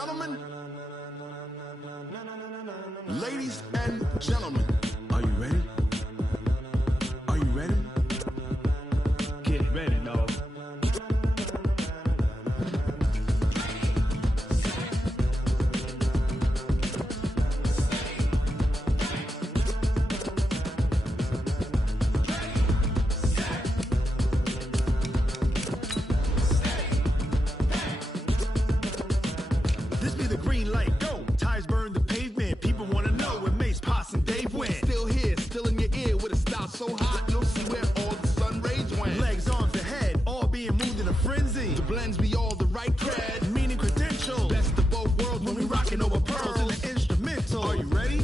gentlemen, ladies and gentlemen, are you ready? Are you ready? Get ready, dog. This be the green light, go. Tires burn the pavement. People want to know where Mace, Potts, and Dave went. Still here, still in your ear with a style so hot, you'll see where all the sun rays went. Legs, arms, and head, all being moved in a frenzy. The blends be all the right cred, meaning credentials. Best of both worlds when we rockin' over pearls in the instrumental. Are you ready?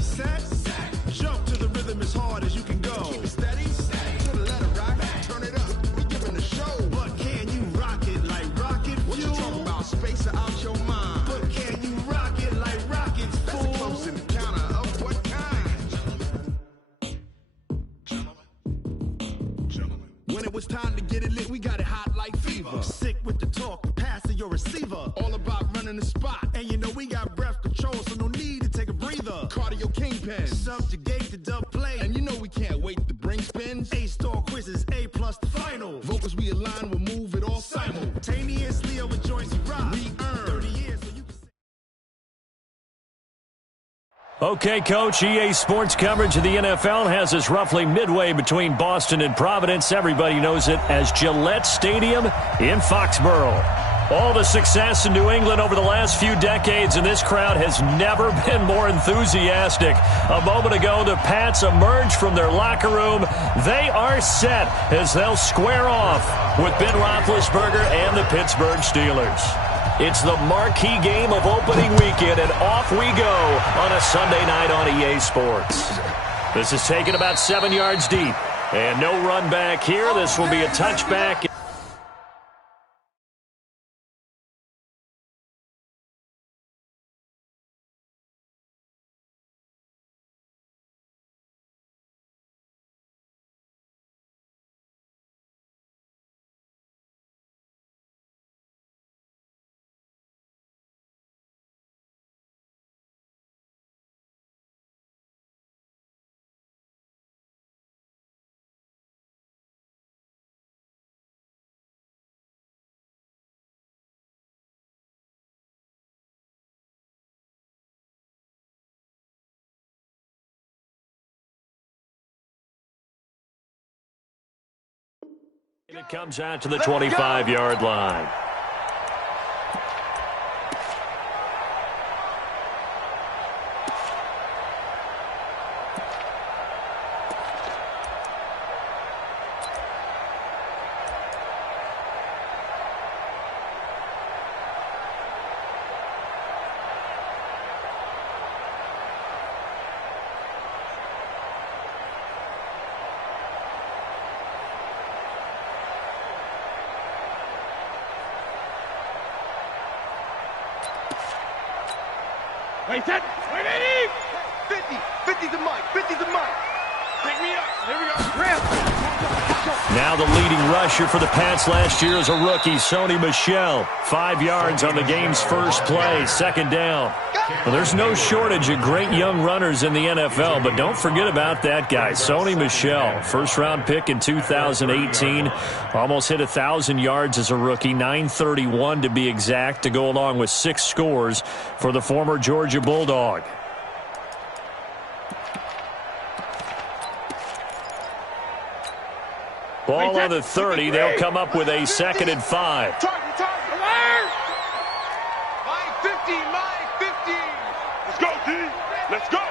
Set, jump to the rhythm as hard as you can go. Keep it steady, to the letter rock, turn it up. We giving the show. But can you rock it like rocket fuel? What you talking about? Space out your mind. But can you rock it like rockets, fool? That's a close encounter of what kind? Gentlemen. When it was time to get it lit, we got it hot like fever. Sick with the talk, passing your receiver. All about running the spot. And you know we got breath control, so no need to take a breather. Cardio kingpin, subjugate the dub play. And you know we can't wait to bring spins. A-star quizzes, A+ the final. Vocals we align, we'll move it all simultaneously over joints you rock. We earn 30 years, so you can say. Okay, Coach, EA Sports coverage of the NFL has us roughly midway between Boston and Providence. Everybody knows it as Gillette Stadium in Foxborough. All the success in New England over the last few decades, and this crowd has never been more enthusiastic. A moment ago, the Pats emerged from their locker room. They are set as they'll square off with Ben Roethlisberger and the Pittsburgh Steelers. It's the marquee game of opening weekend, and off we go on a Sunday night on EA Sports. This is taken about 7 yards deep, and no run back here. This will be a touchback. It comes out to the 25-yard line. Wait, set. Wait, 50 to Mike. 50 to Mike. Pick me up. Here we go. Ramp. Now the leading rusher for the Pats last year is a rookie, Sony Michel. 5 yards on the game's first play, second down. Well, there's no shortage of great young runners in the NFL, but don't forget about that guy, Sony Michel. First-round pick in 2018. Almost hit 1,000 yards as a rookie, 931 to be exact, to go along with 6 scores for the former Georgia Bulldog. Ball on the 30. They'll come up with a 2nd and 5. Mike 50, Mike 50. Let's go, D. Let's go.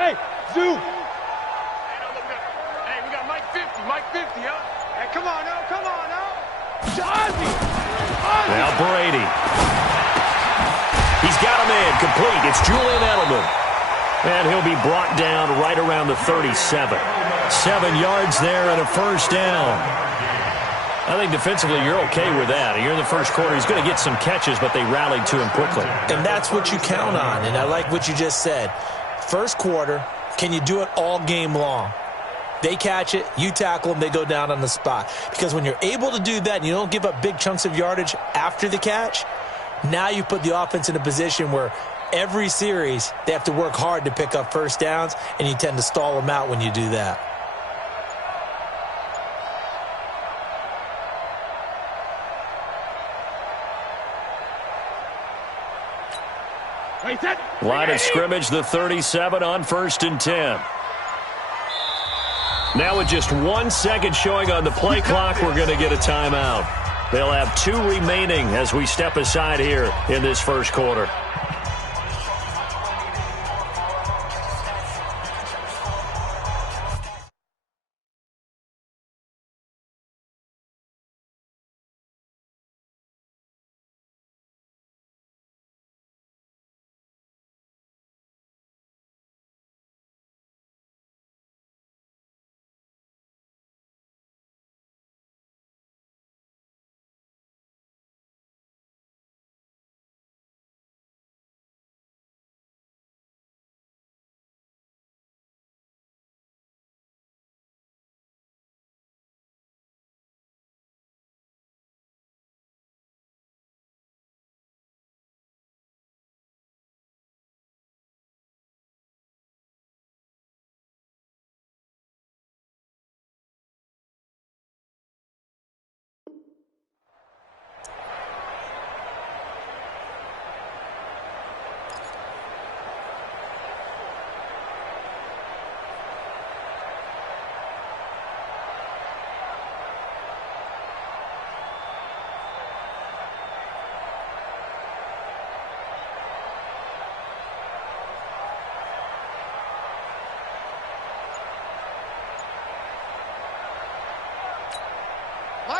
Hey, Zoo. Hey, we got Mike 50, Mike 50, huh? Hey, come on now, come on now. Ozzie. Now Brady. He's got him in, complete. It's Julian Edelman. And he'll be brought down right around the 37. 7 yards there and a first down. I think defensively you're okay with that. You're in the first quarter. He's going to get some catches, but they rallied to him quickly. And that's what you count on, and I like what you just said. First quarter, can you do it all game long? They catch it, you tackle them, they go down on the spot. Because when you're able to do that and you don't give up big chunks of yardage after the catch, Now you put the offense in a position where every series they have to work hard to pick up first downs, and you tend to stall them out when you do that. Line of scrimmage, the 37 on 1st and 10. Now with just 1 second showing on the play clock, we're going to get a timeout. They'll have 2 remaining as we step aside here in this first quarter.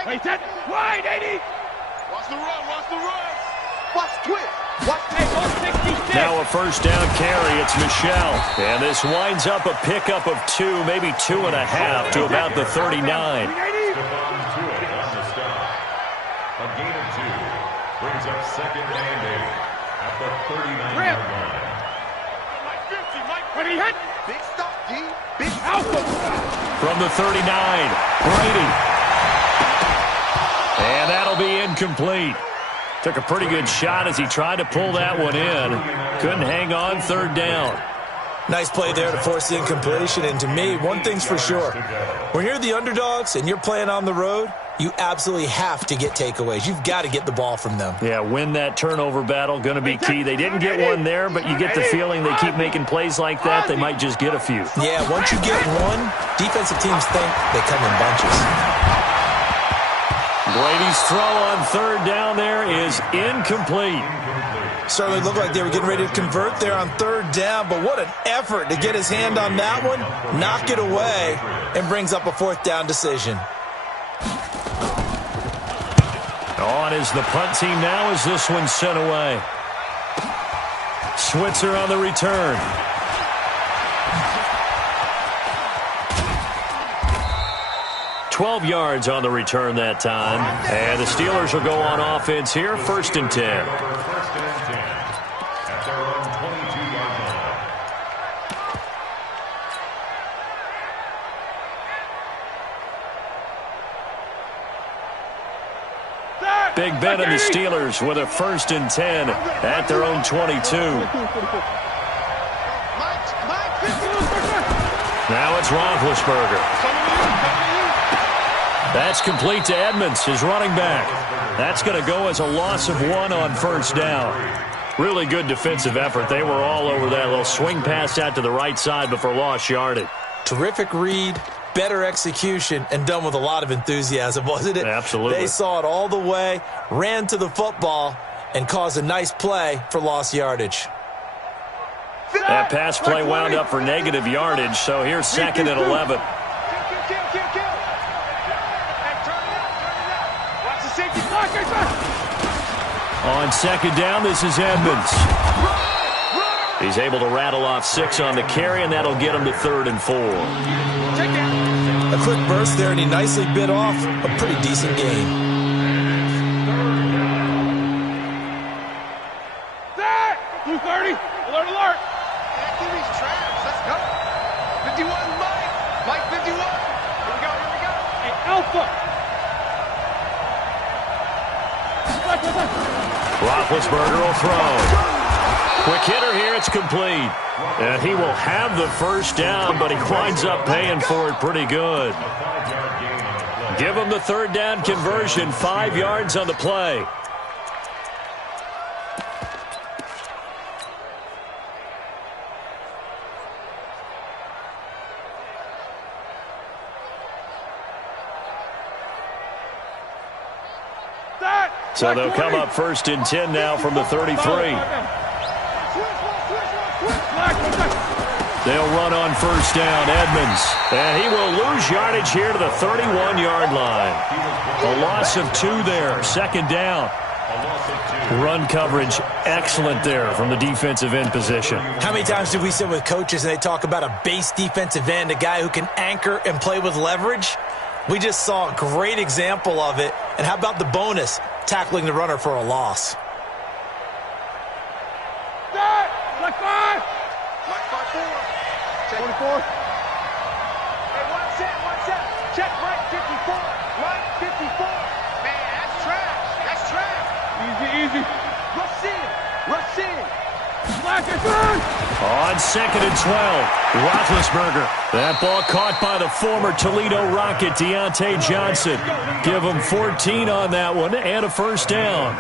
Wait, that wide, 80. Watch the run, watch the run. Watch twist. Watch tackle, 66. Now a first down carry. It's Michel. And this winds up a pickup of 2, maybe 2.5 to about the 39. A gain of 2 brings up 2nd and 8 at the 39-yard line. Mike 50, Mike 20 hit. Big stop, D. Big alpha. From the 39, Brady. And that'll be incomplete. Took a pretty good shot as he tried to pull that one in. Couldn't hang on, 3rd down. Nice play there to force the incompletion. And to me, one thing's for sure. When you're the underdogs and you're playing on the road, you absolutely have to get takeaways. You've got to get the ball from them. Yeah, win that turnover battle, going to be key. They didn't get one there, but you get the feeling they keep making plays like that, they might just get a few. Yeah, once you get one, defensive teams think they come in bunches. Brady's throw on 3rd down there is incomplete. Certainly looked like they were getting ready to convert there on 3rd down, but what an effort to get his hand on that one, knock it away, and brings up a 4th down decision. On is the punt team now as this one's sent away. Switzer on the return. $12 yards on the return that time. And the Steelers will go on offense here, 1st and 10. First and 10 at their own 22-yard line. Big Ben and the Steelers with a 1st and 10 at their own 22. Now it's Roethlisberger. That's complete to Edmonds, his running back. That's going to go as a loss of 1 on 1st down. Really good defensive effort. They were all over that little swing pass out to the right side before lost yardage. Terrific read, better execution, and done with a lot of enthusiasm, wasn't it? Absolutely. They saw it all the way, ran to the football, and caused a nice play for lost yardage. That pass play wound up for negative yardage, so here's 2nd and 11. On 2nd down, this is Edmonds. He's able to rattle off 6 on the carry, and that'll get him to 3rd and 4. A quick burst there, and he nicely bit off a pretty decent gain. Set! 230. Alert, alert. Activity's traps. Let's go. 51, Mike. Mike 51. Here we go, here we go. Hey, Alpha. Roethlisberger will throw. Quick hitter here, it's complete. And he will have the first down, but he winds up paying for it pretty good. Give him the third down conversion, 5 yards on the play. So they'll come up 1st and 10 now from the 33. They'll run on 1st down, Edmonds. And he will lose yardage here to the 31-yard line. A loss of 2 there, 2nd down. Run coverage excellent there from the defensive end position. How many times do we sit with coaches and they talk about a base defensive end, a guy who can anchor and play with leverage? We just saw a great example of it. And how about the bonus? Tackling the runner for a loss. Black 5. Black 5-4. 24. Hey, one set. Check right 54. Right 54. Man, that's trash. That's trash. Easy. Rush in. Black is good. On 2nd and 12, Roethlisberger. That ball caught by the former Toledo Rocket, Deontay Johnson. Give him 14 on that one and a 1st down.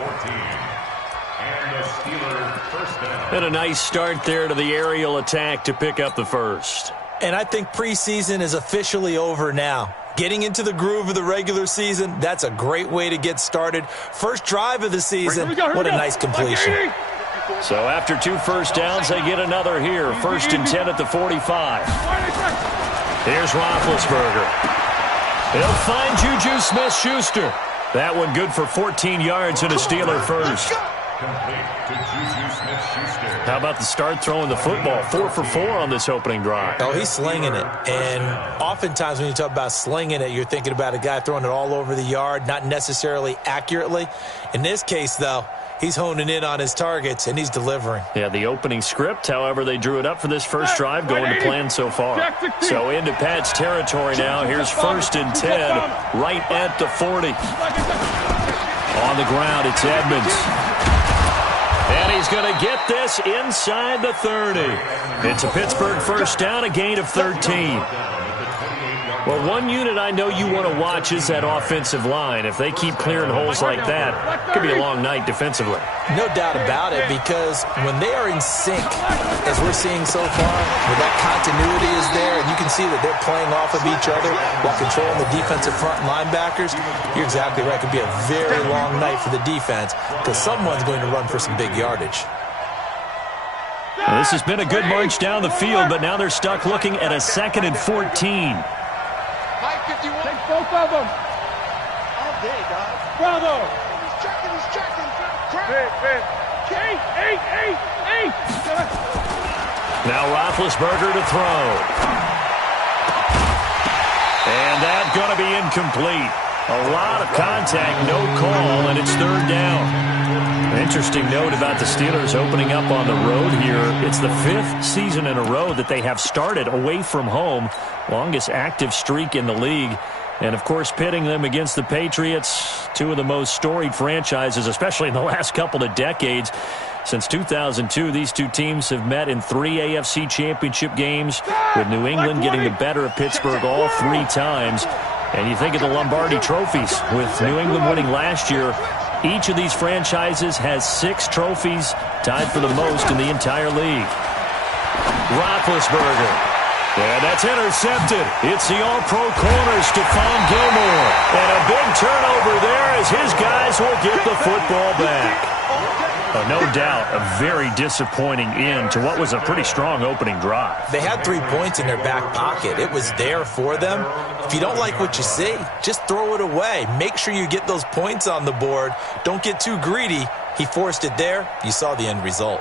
And a nice start there to the aerial attack to pick up the 1st. And I think preseason is officially over now. Getting into the groove of the regular season, that's a great way to get started. First drive of the season, what a nice completion. So after 2 first downs, they get another here. 1st and 10 at the 45. Here's Roethlisberger. He'll find Juju Smith-Schuster. That one good for 14 yards and a Steeler first. How about the start throwing the football? 4 for 4 on this opening drive. Oh, he's slinging it. And oftentimes when you talk about slinging it, you're thinking about a guy throwing it all over the yard, not necessarily accurately. In this case, though, he's honing in on his targets, and he's delivering. Yeah, the opening script, however, they drew it up for this first drive, going to plan so far. So into Pat's territory now. Here's 1st and 10, right at the 40. On the ground, it's Edmonds. And he's going to get this inside the 30. It's a Pittsburgh 1st down, a gain of 13. Well, one unit I know you want to watch is that offensive line. If they keep clearing holes like that, it could be a long night defensively. No doubt about it, because when they are in sync, as we're seeing so far, where that continuity is there, and you can see that they're playing off of each other while controlling the defensive front linebackers, you're exactly right. It could be a very long night for the defense because someone's going to run for some big yardage. Well, this has been a good march down the field, but now they're stuck looking at a 2nd and 14. Take both of them. All day, guys. Bravo. He's checking. Eight. Now Roethlisberger to throw. And that's going to be incomplete. A lot of contact, no call, and it's 3rd down. Interesting note about the Steelers opening up on the road here. It's the 5th season in a row that they have started away from home. Longest active streak in the league. And, of course, pitting them against the Patriots, 2 of the most storied franchises, especially in the last couple of decades. Since 2002, these 2 teams have met in 3 AFC championship games, with New England getting the better of Pittsburgh all 3 times. And you think of the Lombardi trophies, with New England winning last year. Each of these franchises has 6 trophies, tied for the most in the entire league. Roethlisberger. And that's intercepted. It's the all-pro corner, Stephon Gilmore. And a big turnover there as his guys will get the football back. No doubt a very disappointing end to what was a pretty strong opening drive. They had 3 points in their back pocket. It was there for them. If you don't like what you see, just throw it away. Make sure you get those points on the board. Don't get too greedy. He forced it there. You saw the end result.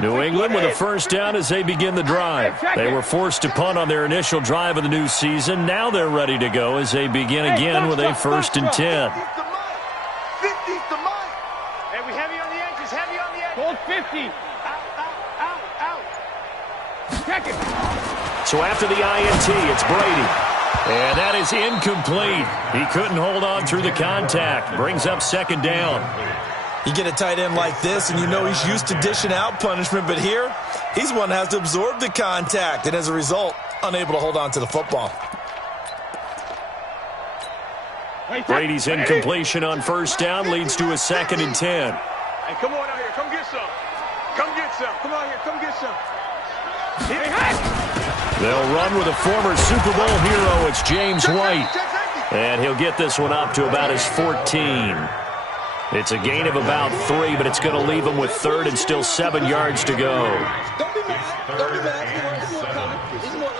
New England with a 1st down as they begin the drive. They were forced to punt on their initial drive of the new season. Now they're ready to go as they begin again with a 1st and 10. 50's the mark. Hey, we heavy on the edges, Hold 50. Out. Check it. So after the INT, it's Brady. And that is incomplete. He couldn't hold on through the contact. Brings up second down. You get a tight end like this, and you know he's used to dishing out punishment, but here, he's one that has to absorb the contact, and as a result, unable to hold on to the football. Brady's incompletion on first down leads to a 2nd and 10. Hey, come on out here. Come get some. Come get some. Come on here. Come get some. They'll run with a former Super Bowl hero. It's James White. And he'll get this one up to about his 14. It's a gain of about 3, but it's going to leave him with 3rd and still 7 yards to go. Don't be mad. Don't be mad. It's more coming. It's more coming.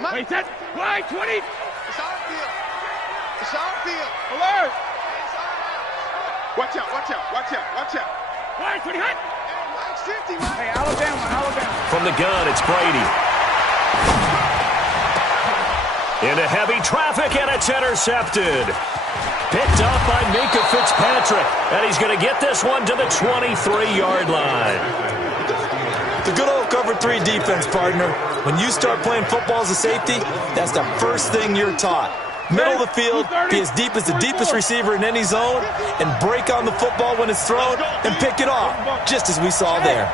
Wait, that. Why, 20? It's our field. It's our field. Alert. Watch out, watch out, watch out, watch out. Why, 20 hot? Hey, Mike's 50, Mike. Hey, Alabama. From the gun, it's Brady. Into heavy traffic, and it's intercepted. Picked up by Minkah Fitzpatrick, and he's going to get this one to the 23-yard line. The good old cover 3 defense, partner. When you start playing football as a safety, that's the first thing you're taught. Middle of the field, be as deep as the deepest receiver in any zone, and break on the football when it's thrown and pick it off, just as we saw there.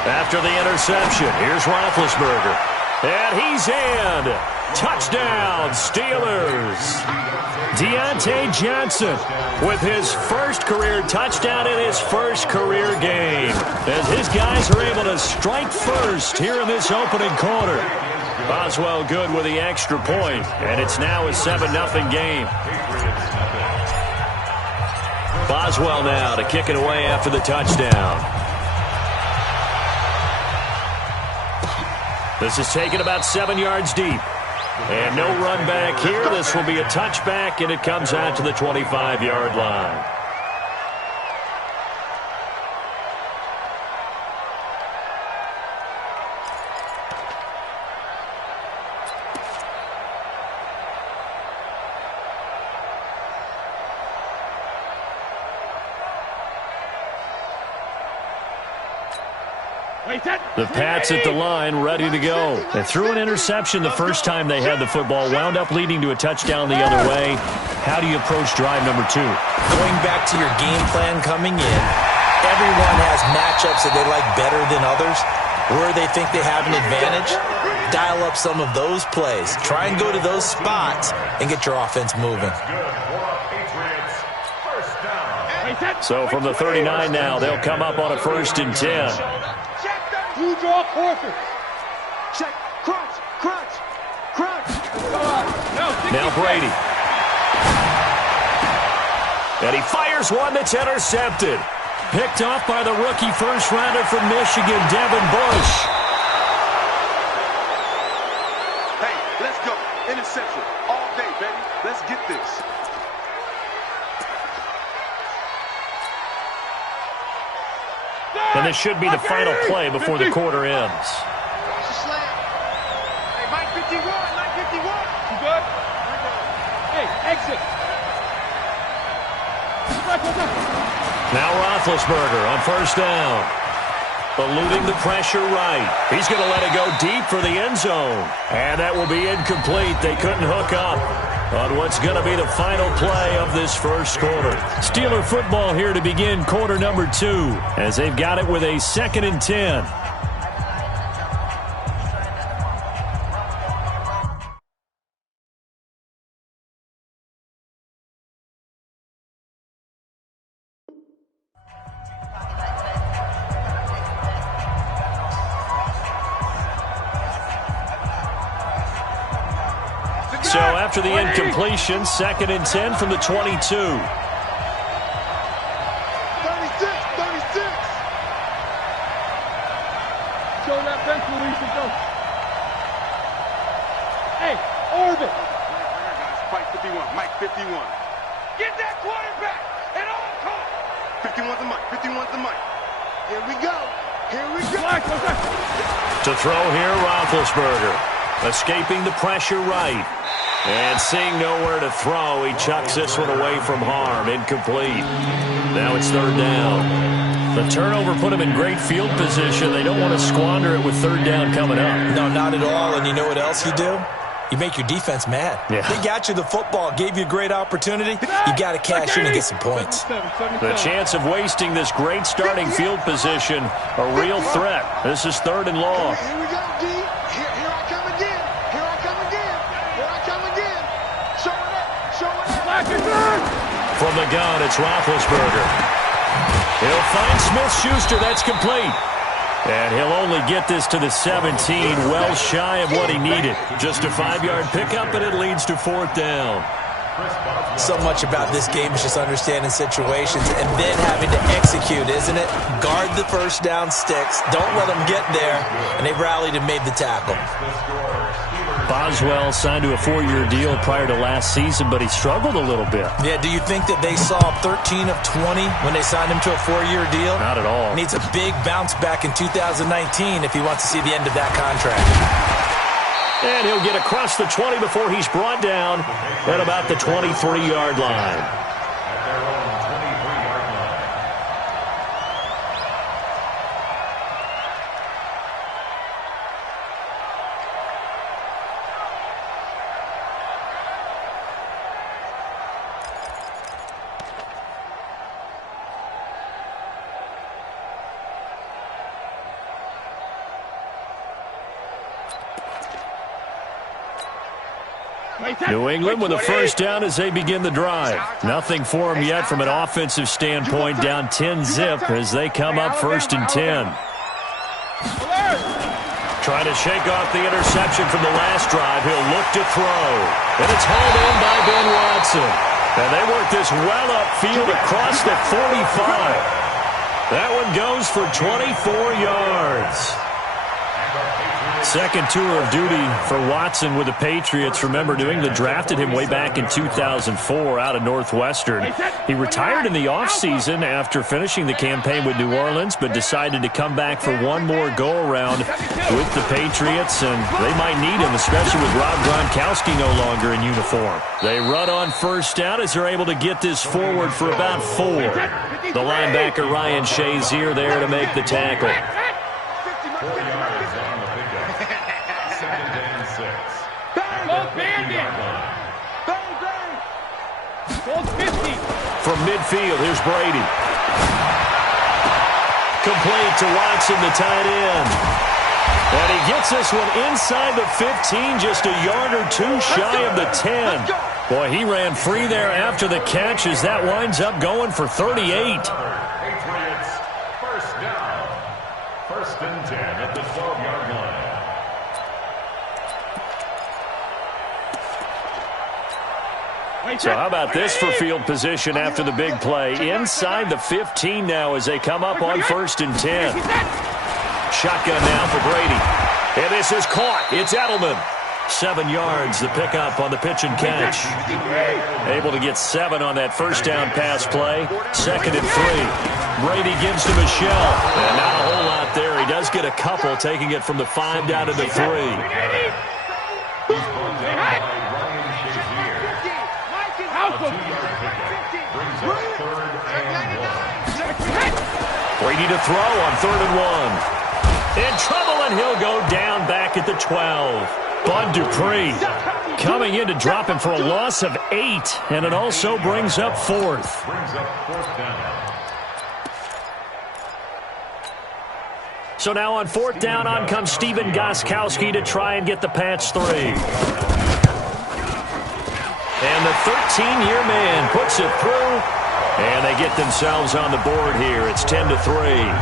After the interception, here's Roethlisberger. And he's in. Touchdown, Steelers. Deontay Johnson with his first career touchdown in his first career game, as his guys are able to strike first here in this opening quarter. Boswell good with the extra point, and it's now a 7-0 game. Boswell now to kick it away after the touchdown. This is taken about 7 yards deep. And no run back here. This will be a touchback, and it comes out to the 25-yard line. The Pats at the line, ready to go. They threw an interception the first time they had the football, wound up leading to a touchdown the other way. How do you approach drive number 2? Going back to your game plan coming in, everyone has matchups that they like better than others. Where they think they have an advantage, dial up some of those plays. Try and go to those spots and get your offense moving. So from the 39 now, they'll come up on a 1st and 10. You draw quarter. Check. Crunch. Crunch. Crunch. Now Brady. And he fires one that's intercepted. Picked off by the rookie first-rounder from Michigan, Devin Bush. Hey, let's go. Interception. All day, baby. Let's get this. And this should be the final play before the quarter ends. Watch the slam. Hey, Mike 51. Mike 51. You good? Hey, exit. Now Roethlisberger on first down. Eluding the pressure right. He's going to let it go deep for the end zone. And that will be incomplete. They couldn't hook up on what's going to be the final play of this first quarter. Steeler football here to begin quarter number 2, as they've got it with a 2nd and 10. So after the incompletion, 2nd and 10 from the 22. 36. 36. Show that bench release and go. Hey, orbit. Mike 51. Mike 51. Get that quarterback at all costs. 51's the Mike. 51's the Mike. Here we go. Here we go. To throw here, Roethlisberger. Escaping the pressure right. And seeing nowhere to throw, he chucks this one away from harm. Incomplete. Now it's third down. The turnover put him in great field position. They don't want to squander it with third down coming up. No, not at all. And you know what else you do? You make your defense mad. Yeah. They got you the football, gave you a great opportunity. You got to cash in and get some points. The chance of wasting this great starting field position, a real threat. This is third and long. Here we go, D. Here I come again. Here I come again. Here I come again. Show it up. Show it up. From the gun, it's Roethlisberger. He'll find Smith-Schuster. That's complete. And he'll only get this to the 17, well shy of what he needed. Just a 5-yard pickup, and it leads to fourth down. So much about this game is just understanding situations and then having to execute, isn't it? Guard the first down sticks. Don't let them get there. And they rallied and made the tackle. Boswell signed to a 4-year deal prior to last season, but he struggled a little bit. Yeah, do you think that they saw 13 of 20 when they signed him to a 4-year deal? Not at all. Needs a big bounce back in 2019 if he wants to see the end of that contract. And he'll get across the 20 before he's brought down at about the 23-yard line. New England with a first down as they begin the drive. Nothing for them yet from an offensive standpoint, down 10-zip as they come up first and 10. Trying to shake off the interception from the last drive. He'll look to throw. And it's hauled in by Ben Watson. And they work this well upfield across the 45. That one goes for 24 yards. Second tour of duty for Watson with the Patriots. Remember, New England drafted him way back in 2004 out of Northwestern. He retired in the offseason after finishing the campaign with New Orleans, but decided to come back for one more go-around with the Patriots, and they might need him, especially with Rob Gronkowski no longer in uniform. They run on first down as they're able to get this forward for about 4. The linebacker Ryan Shazier there to make the tackle. 4 yards on the pickup. Second and 6. From midfield, here's Brady. Complete to Watson, the tight end. And he gets this one inside the 15, just a yard or two shy of the 10. Boy, he ran free there after the catch as that winds up going for 38. Patriots, first down. First and 10 at the 12-yard line. So how about this for field position after the big play? Inside the 15 now as they come up on first and 10. Shotgun now for Brady. And this is caught. It's Edelman. 7 yards, the pickup on the pitch and catch. Able to get 7 on that first down pass play. Second and 3. Brady gives to Michel. And not a whole lot there. He does get a couple, taking it from the 5 down to the 3. He's brought down by Ryan Shazier. A 2-yard pickup brings up third and 1. Brady to throw on third and 1. In trouble, and he'll go down back at the 12. Bud Dupree coming in to drop him for a loss of 8, and it also brings up fourth. Brings up fourth down. So now on fourth down, on comes Stephen Gostkowski to try and get the patch 3. And the 13-year man puts it through, and they get themselves on the board here. It's 10-3.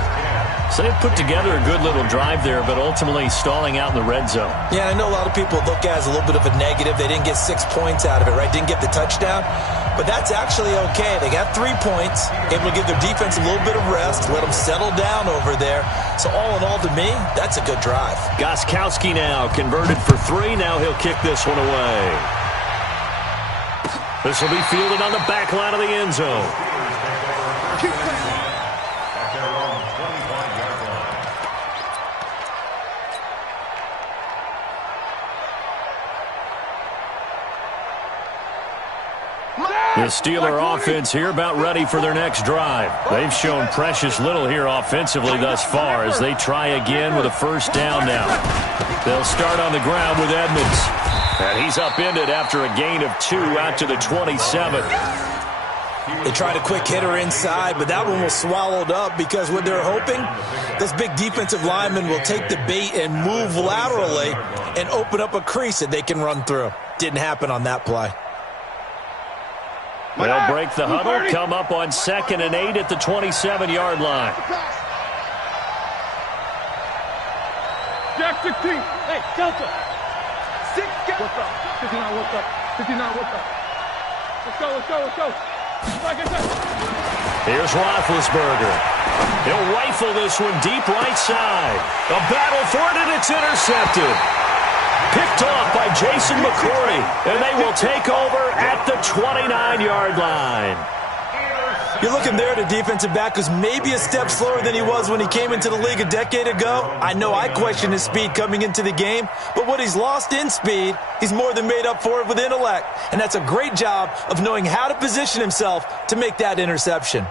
So they put together a good little drive there, but ultimately stalling out in the red zone. Yeah, I know a lot of people look at it as a little bit of a negative. They didn't get 6 points out of it, right? Didn't get the touchdown. But that's actually okay. They got 3 points, able to give their defense a little bit of rest, let them settle down over there. So all in all, to me, that's a good drive. Gostkowski now converted for 3. Now he'll kick this one away. This will be fielded on the back line of the end zone. The Steeler offense here about ready for their next drive. They've shown precious little here offensively thus far as they try again with a first down now. They'll start on the ground with Edmonds. And he's upended after a gain of 2 out to the 27. They tried a quick hitter inside, but that one was swallowed up because what they're hoping, those big defensive linemen will take the bait and move laterally and open up a crease that they can run through. Didn't happen on that play. They'll break the huddle, come up on 2nd and 8 at the 27-yard line. Jack 16. Hey, Delta. 6. What's up? 59, what's up? 59, what's up? Let's go, let's go, let's go. Here's Roethlisberger. He'll rifle this one deep right side. A battle for it, and it's intercepted. Picked off by Jason McCourty, and they will take over at the 29-yard line. You're looking there at a defensive back who's maybe a step slower than he was when he came into the league a decade ago. I know I questioned his speed coming into the game, but what he's lost in speed, he's more than made up for it with intellect. And that's a great job of knowing how to position himself to make that interception.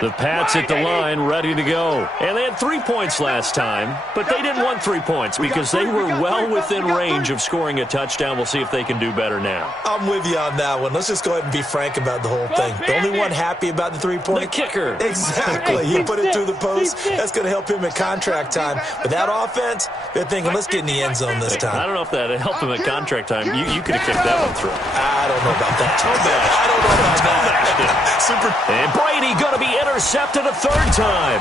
The Pats at the line, ready to go. And they had 3 points last time, but they didn't want 3 points because they were well within range of scoring a touchdown. We'll see if they can do better now. I'm with you on that one. Let's just go ahead and be frank about the whole thing. The only one happy about the 3-point? The kicker. Exactly. He put it through the post. That's going to help him at contract time. But that offense, they're thinking, let's get in the end zone this time. I don't know if that helped him at contract time. You could have kicked that one through. I don't know about that. I don't know about that. Super. And Brady going to be intercepted a 3rd time.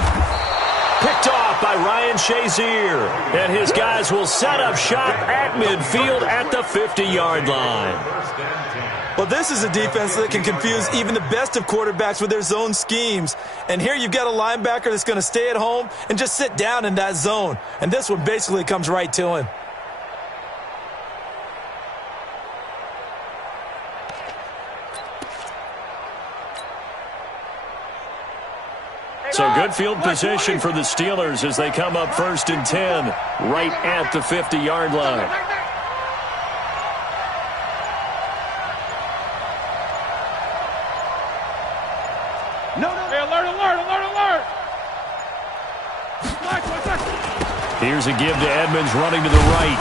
Picked off by Ryan Shazier. And his guys will set up shop at midfield at the 50-yard line. Well, this is a defense that can confuse even the best of quarterbacks with their zone schemes. And here you've got a linebacker that's going to stay at home and just sit down in that zone. And this one basically comes right to him. So good field position for the Steelers as they come up 1st and 10 right at the 50-yard line. Hey, alert, alert, alert, alert. Here's a give to Edmonds running to the right.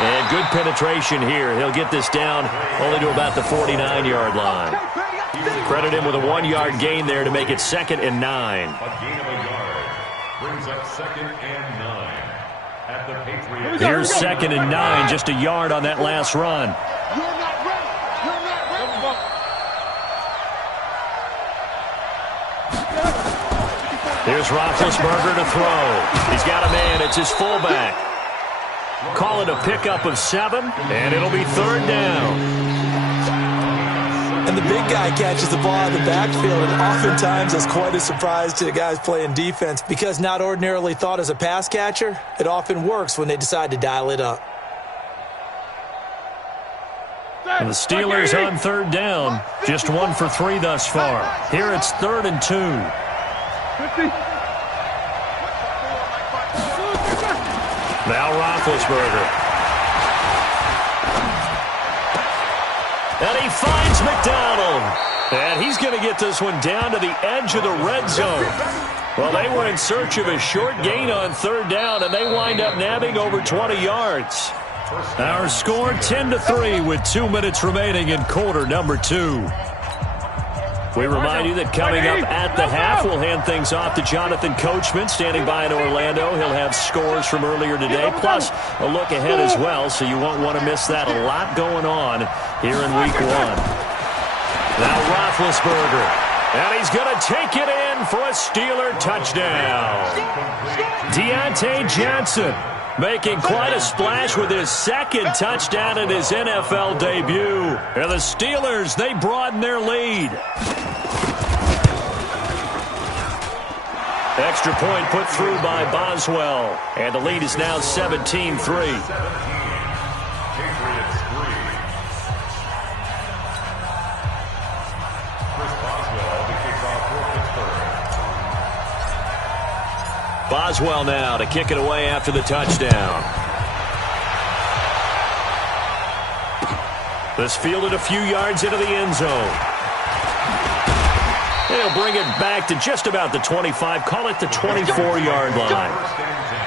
And good penetration here. He'll get this down only to about the 49-yard line. Credit him with a 1-yard gain there to make it 2nd and 9. A gain of a yard brings up 2nd and 9 at the Patriots. Here's 2nd and 9, just a yard on that last run. You're not ready. You're not ready. Here's Roethlisberger to throw. He's got a man. It's his fullback. Call it a pickup of 7, and it'll be 3rd down. And the big guy catches the ball out of the backfield, and oftentimes it's quite a surprise to the guys playing defense because not ordinarily thought as a pass catcher, it often works when they decide to dial it up. And the Steelers on 3rd down, just 1 for 3 thus far. Here it's 3rd and 2. 50. Now Roethlisberger. And he finds McDonald. And he's going to get this one down to the edge of the red zone. Well, they were in search of a short gain on 3rd down, and they wind up nabbing over 20 yards. Our score 10-3 with 2 minutes remaining in quarter number 2. We remind you that coming up at the half, we'll hand things off to Jonathan Coachman, standing by in Orlando. He'll have scores from earlier today, plus a look ahead as well, so you won't want to miss that. A lot going on here in Week 1. Now Roethlisberger, and he's going to take it in for a Steeler touchdown. Deontay Johnson making quite a splash with his 2nd touchdown in his NFL debut. And the Steelers, they broaden their lead. Extra point put through by Boswell. And the lead is now 17-3. Patriots 3. Chris Boswell, the kickoff for Pittsburgh. Boswell now to kick it away after the touchdown. This fielded a few yards into the end zone. They'll bring it back to just about the 25. Call it the 24-yard line. First and 10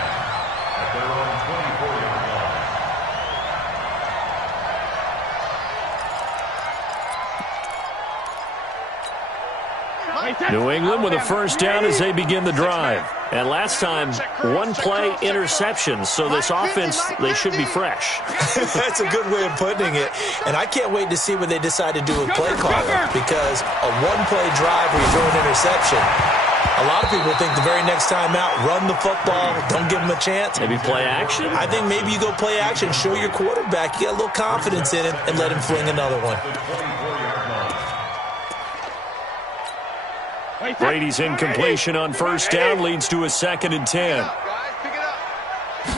at their own 24-yard line. New England with a first down as they begin the drive. And last time, one play interception. So this offense, they should be fresh. That's a good way of putting it. And I can't wait to see what they decide to do with play calling, because a one-play drive where you throw an interception, a lot of people think the very next time out, run the football, don't give them a chance. Maybe play action? I think maybe you go play action, show your quarterback, you get a little confidence in him, and let him fling another one. Brady's incompletion on first down leads to a 2nd and 10.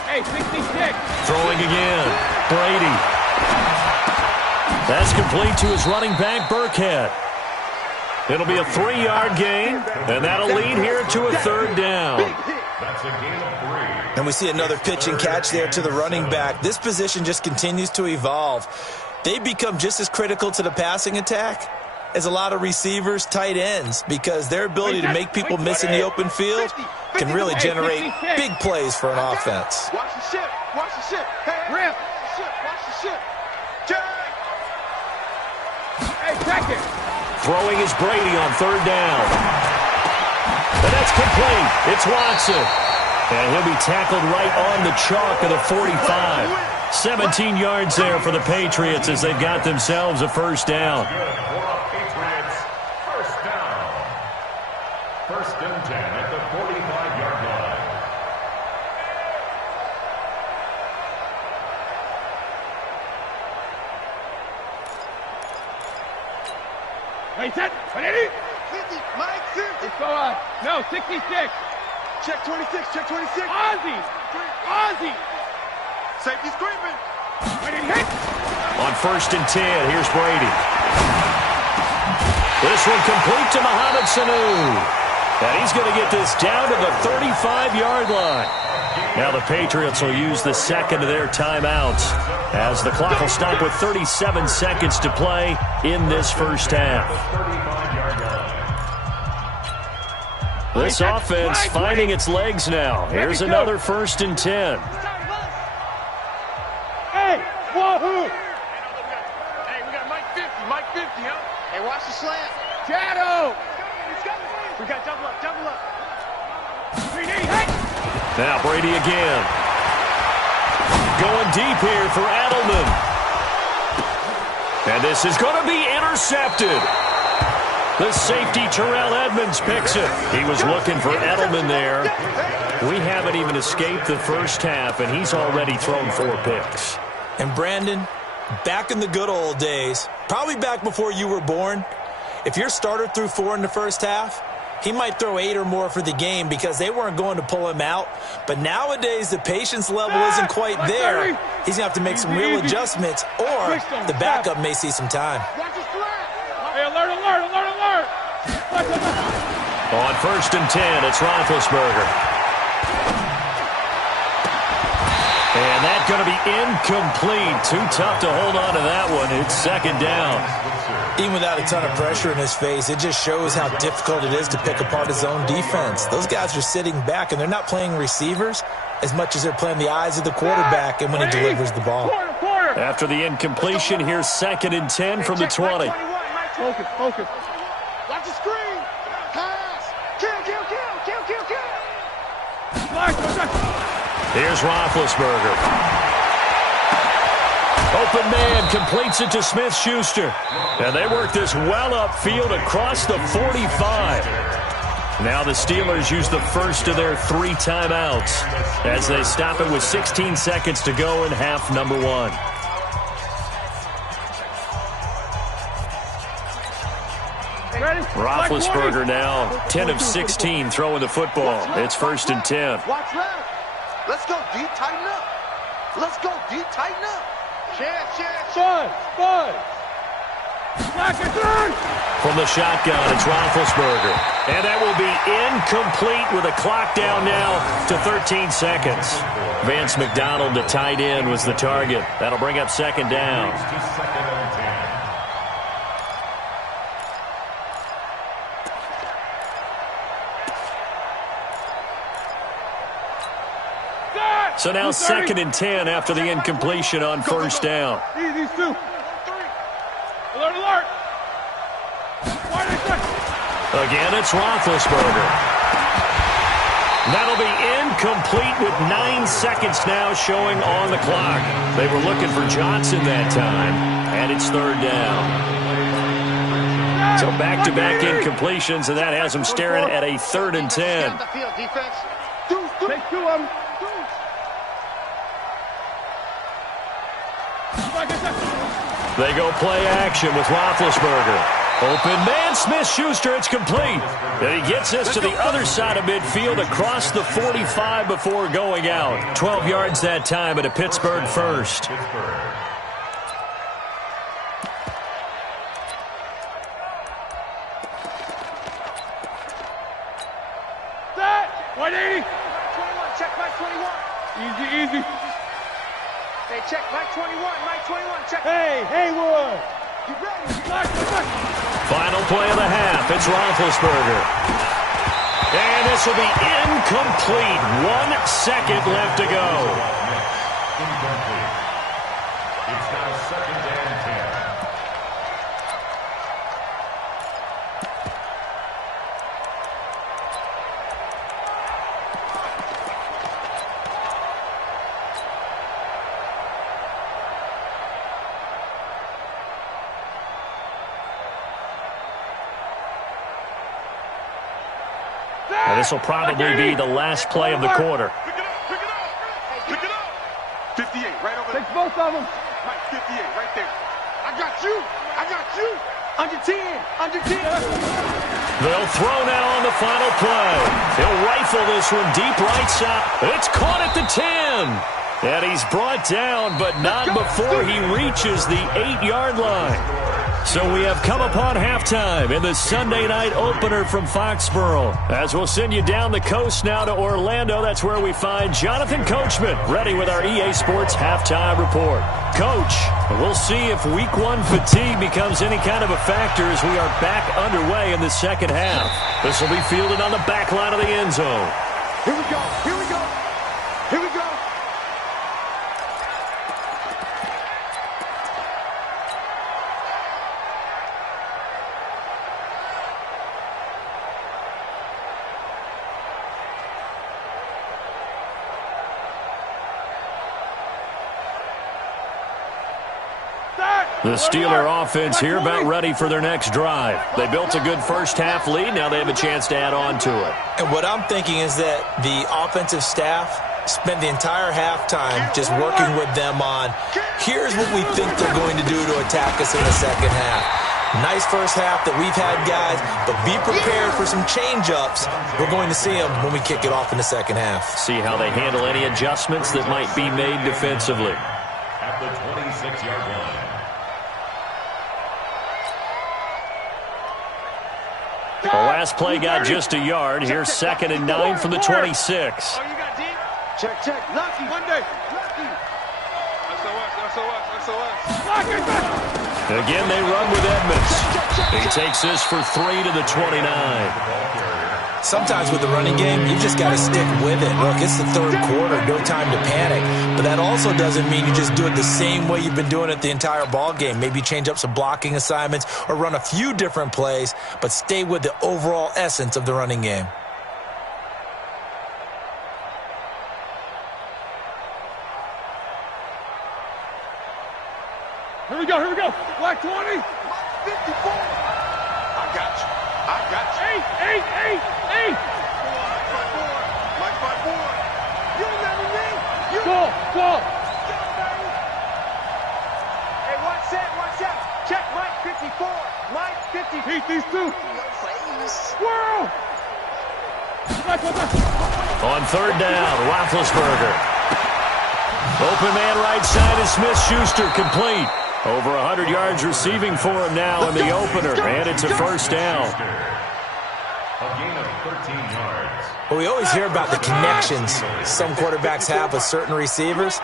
Hey, 66. Throwing again. Brady. That's complete to his running back, Burkhead. It'll be a 3-yard gain, and that'll lead here to a 3rd down. That's a gain of 3. And we see another pitch and catch there to the running back. This position just continues to evolve. They become just as critical to the passing attack as a lot of receivers, tight ends, because their ability to make people miss in the open field can really generate big plays for an offense. Watch the ship. Watch the ship. Hey, Rip. Watch the ship. Jack. Hey, second. Throwing is Brady on 3rd down. And that's complete. It's Watson. And he'll be tackled right on the chalk of the 45. 17 yards there for the Patriots as they've got themselves a first down. First and 10 at the 45-yard line. Hey, set. 50. Mike, 50. Let's go on. No, 66. Check 26. Check 26. Ozzie. Safety's creeping. Ready, hit. On first and 10, here's Brady. This one complete to Mohamed Sanu. And he's going to get this down to the 35-yard line. Now the Patriots will use the second of their timeouts as the clock will stop with 37 seconds to play in this first half. This offense finding its legs now. Here's another first and 10. Hey, wahoo! Hey, we got Mike 50. Mike 50, huh? Hey, watch the slant. Shadow! We got double up. 3D, hey! Now Brady again. Going deep here for Edelman. And this is going to be intercepted. The safety, Terrell Edmonds, picks it. He was looking for Edelman there. We haven't even escaped the first half, and he's already thrown 4 picks. And Brandon, back in the good old days, probably back before you were born, if your starter threw 4 in the first half, he might throw 8 or more for the game because they weren't going to pull him out. But nowadays, the patience level isn't quite there. He's going to have to make some real adjustments, or the backup may see some time. Hey, alert! On first and 10, it's Roethlisberger. And that's going to be incomplete. Too tough to hold on to that one. It's 2nd down. Even without a ton of pressure in his face, it just shows how difficult it is to pick apart his own defense. Those guys are sitting back, and they're not playing receivers as much as they're playing the eyes of the quarterback and when he delivers the ball. After the incompletion, here's 2nd and 10 from the 20. Focus. Watch the screen. Pass. Kill. Here's Roethlisberger. Open man completes it to Smith-Schuster. And they work this well upfield across the 45. Now the Steelers use the first of their 3 timeouts as they stop it with 16 seconds to go in half number 1. Roethlisberger now 10 of 16 throwing the football. It's 1st and 10. Watch left. Let's go deep, tighten up. Chance. Bud. From the shotgun, it's Roethlisberger. And that will be incomplete with a clock down now to 13 seconds. Vance McDonald, the tight end, was the target. That'll bring up 2nd down. So now 2nd and 10 after the incompletion on first down. These two. Alert, alert. Again, it's Roethlisberger. That'll be incomplete with 9 seconds now showing on the clock. They were looking for Johnson that time, and it's 3rd down. So back-to-back incompletions, and that has them staring at a 3rd and 10. Take 2 of them. They go play action with Roethlisberger. Open man, Smith-Schuster, it's complete. And he gets us to the other side of midfield across the 45 before going out. 12 yards that time at a Pittsburgh first. Set! 180! 21, check Mike 21. Easy, easy. Hey, check Mike 21, Mike 21, check. Hey, Haywood! You ready? Final play of the half. It's Roethlisberger. And this will be incomplete. 1 second left to go. Incomplete. It's now 2nd and 10. And this will probably be the last play of the quarter. Pick it up, pick it up, pick it up. 58, right over there. Take both of them. Mike, 58, right there. I got you, I got you. Under 10, under 10. They'll throw now on the final play. He'll rifle this one deep right side. It's caught at the 10. And he's brought down, but not before he reaches the 8-yard line. So we have come upon halftime in the Sunday night opener from Foxborough. As we'll send you down the coast now to Orlando, that's where we find Jonathan Coachman ready with our EA Sports halftime report. Coach, we'll see if Week 1 fatigue becomes any kind of a factor as we are back underway in the second half. This will be fielded on the back line of the end zone. Here we go, here we go, here we go. The Steeler offense here about ready for their next drive. They built a good first half lead. Now they have a chance to add on to it. And what I'm thinking is that the offensive staff spent the entire halftime just working with them on, here's what we think they're going to do to attack us in the second half. Nice first half that we've had, guys, but be prepared for some change-ups. We're going to see them when we kick it off in the second half. See how they handle any adjustments that might be made defensively. At the 26-yard line. The last play got just a yard. Here's 2nd and 9 from the 26. Oh, you got deep? Check, check. Lucky. Monday. Lucky. SOS. Again, they run with Edmonds. He takes this for 3 to the 29. Sometimes with the running game, you just got to stick with it. Look, it's the third quarter, no time to panic. But that also doesn't mean you just do it the same way you've been doing it the entire ball game. Maybe change up some blocking assignments or run a few different plays, but stay with the overall essence of the running game. Here we go, here we go. Black 20. 54. I got you. I got you. 8. Mike 5-4. You remember me? Go. Hey, watch that. Check Mike 54. Mike 54. Heat these two. Squirrel. On 3rd down, Roethlisberger. Open man right side is Smith-Schuster, complete. Over 100 yards receiving for him now in the opener, and it's a first down. A gain of 13 yards. Well, we always hear about the connections some quarterbacks have with certain receivers.